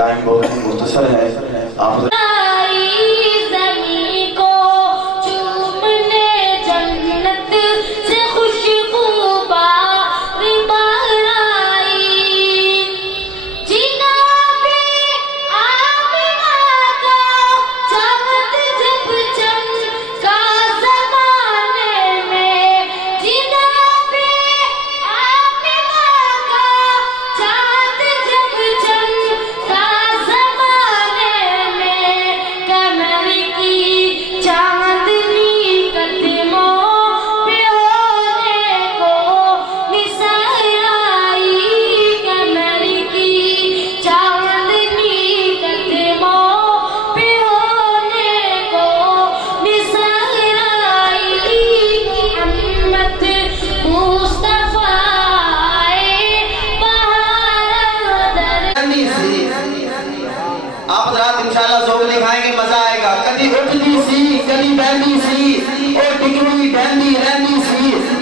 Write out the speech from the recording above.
Time بہت ہی مختصر ہے. آپ انشاءاللہ ذوق دکھائیں گے، مزہ آئے گا. کدی اٹھنی سی کدی بہنی سی اور ٹکڑی بہنی رہنی سی.